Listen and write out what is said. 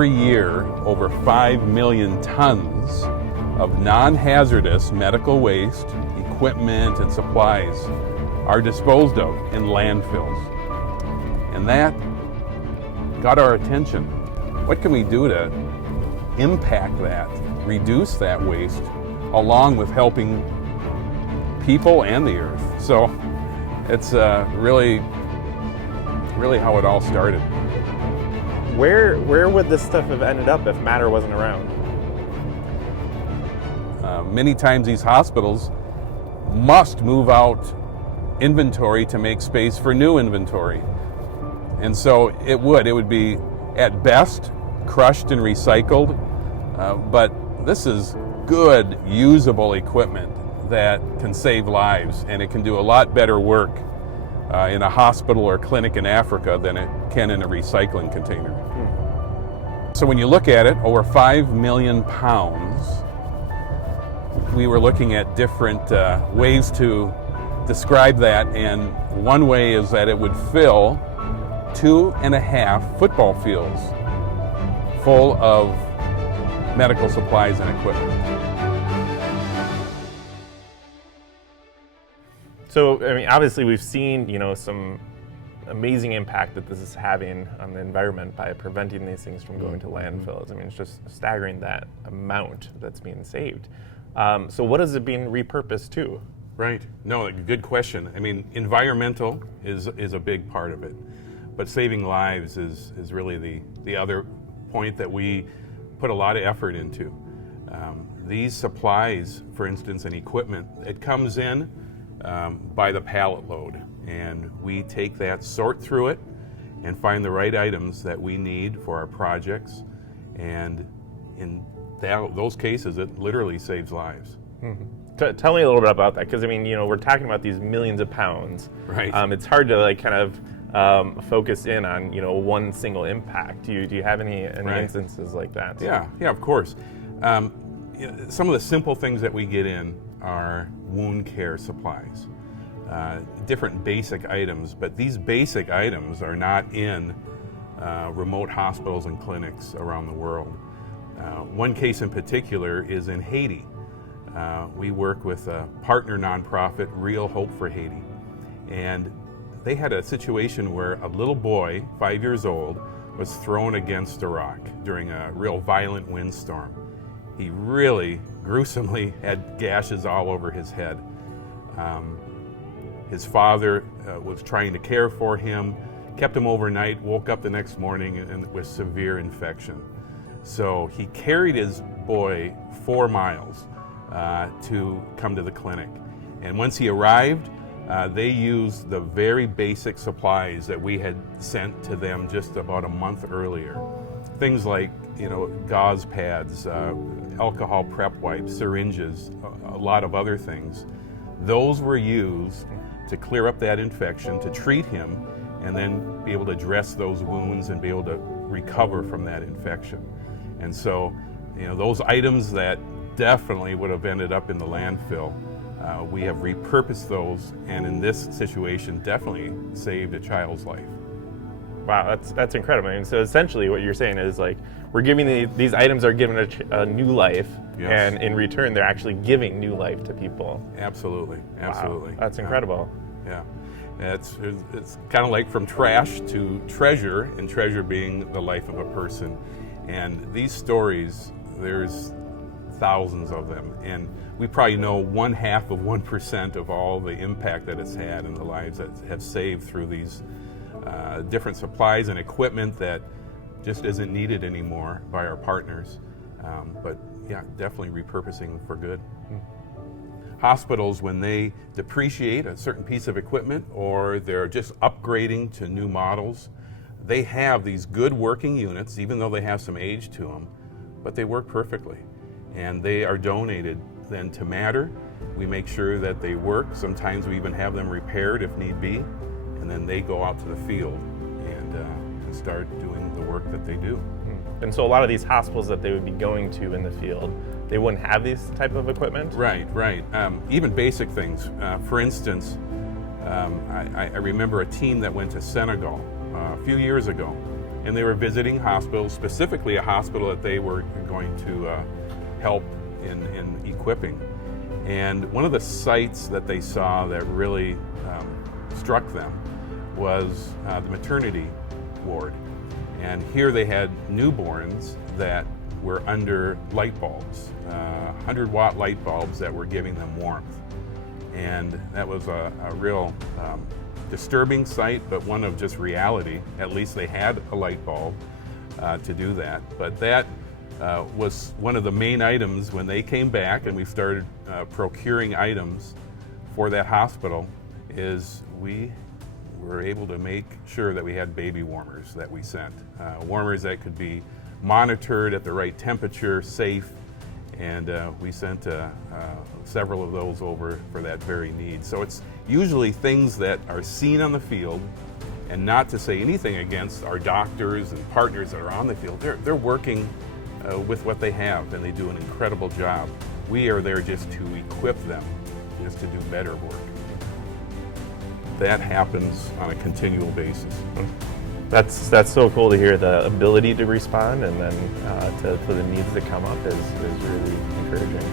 Every year, over 5 million tons of non-hazardous medical waste, equipment, and supplies are disposed of in landfills. And that got our attention. What can we do to impact that, reduce that waste, along with helping people and the earth? So it's really how it all started. Where would this stuff have ended up if matter wasn't around? Many times these hospitals must move out inventory to make space for new inventory. And so it would be at best crushed and recycled, but this is good, usable equipment that can save lives, and it can do a lot better work in a hospital or clinic in Africa than it can in a recycling container. So when you look at it, over 5 million pounds, we were looking at different ways to describe that, and one way is that it would fill 2.5 football fields full of medical supplies and equipment. So, I mean, obviously we've seen, some amazing impact that this is having on the environment by preventing these things from going to landfills. I mean, it's just staggering that amount that's being saved. So what is it being repurposed to? Right. No, good question. I mean, environmental is a big part of it, but saving lives is really the other point that we put a lot of effort into. These supplies, for instance, and equipment, it comes in by the pallet load, and we take that, sort through it, and find the right items that we need for our projects, and in those cases, it literally saves lives. Mm-hmm. Tell me a little bit about that, because I mean, we're talking about these millions of pounds. Right. It's hard to kind of focus in on one single impact. Do you have any Right. instances like that? Yeah, of course. Some of the simple things that we get in are wound care supplies, different basic items, but these basic items are not in remote hospitals and clinics around the world. One case in particular is in Haiti. We work with a partner nonprofit, Real Hope for Haiti, and they had a situation where a little boy, 5 years old, was thrown against a rock during a real violent windstorm. He really gruesomely had gashes all over his head. His father was trying to care for him, kept him overnight, woke up the next morning and with severe infection. So he carried his boy 4 miles to come to the clinic. And once he arrived, they used the very basic supplies that we had sent to them just about a month earlier. Things like, gauze pads, alcohol prep wipes, syringes, a lot of other things. Those were used to clear up that infection, to treat him, and then be able to dress those wounds and be able to recover from that infection. And so, those items that definitely would have ended up in the landfill, we have repurposed those, and in this situation, definitely saved a child's life. Wow, that's incredible. I mean, so essentially what you're saying is we're giving these items are given a new life, Yes. and in return they're actually giving new life to people. Absolutely. Wow, that's incredible. Yeah. It's kind of like from trash to treasure, and treasure being the life of a person. And these stories, there's thousands of them, and we probably know 0.5% of all the impact that it's had in the lives that have saved through these different supplies and equipment that just isn't needed anymore by our partners. But yeah, definitely repurposing for good. Hospitals, when they depreciate a certain piece of equipment or they're just upgrading to new models, they have these good working units, even though they have some age to them, but they work perfectly. And they are donated then to Matter. We make sure that they work. Sometimes we even have them repaired if need be. And then they go out to the field and start doing the work that they do. And so a lot of these hospitals that they would be going to in the field, they wouldn't have this type of equipment? Right. Even basic things. For instance, I remember a team that went to Senegal a few years ago, and they were visiting hospitals, specifically a hospital that they were going to help in equipping. And one of the sights that they saw that really struck them was the maternity ward. And here they had newborns that were under light bulbs, 100-watt light bulbs that were giving them warmth. And that was a real disturbing sight, but one of just reality. At least they had a light bulb to do that. But that was one of the main items when they came back and we started procuring items for that hospital, is we were able to make sure that we had baby warmers that we sent. Warmers that could be monitored at the right temperature, safe, and we sent several of those over for that very need. So it's usually things that are seen on the field, and not to say anything against our doctors and partners that are on the field. They're working with what they have, and they do an incredible job. We are there just to equip them, just to do better work. That happens on a continual basis. That's so cool to hear, the ability to respond, and then to the needs that come up is really encouraging.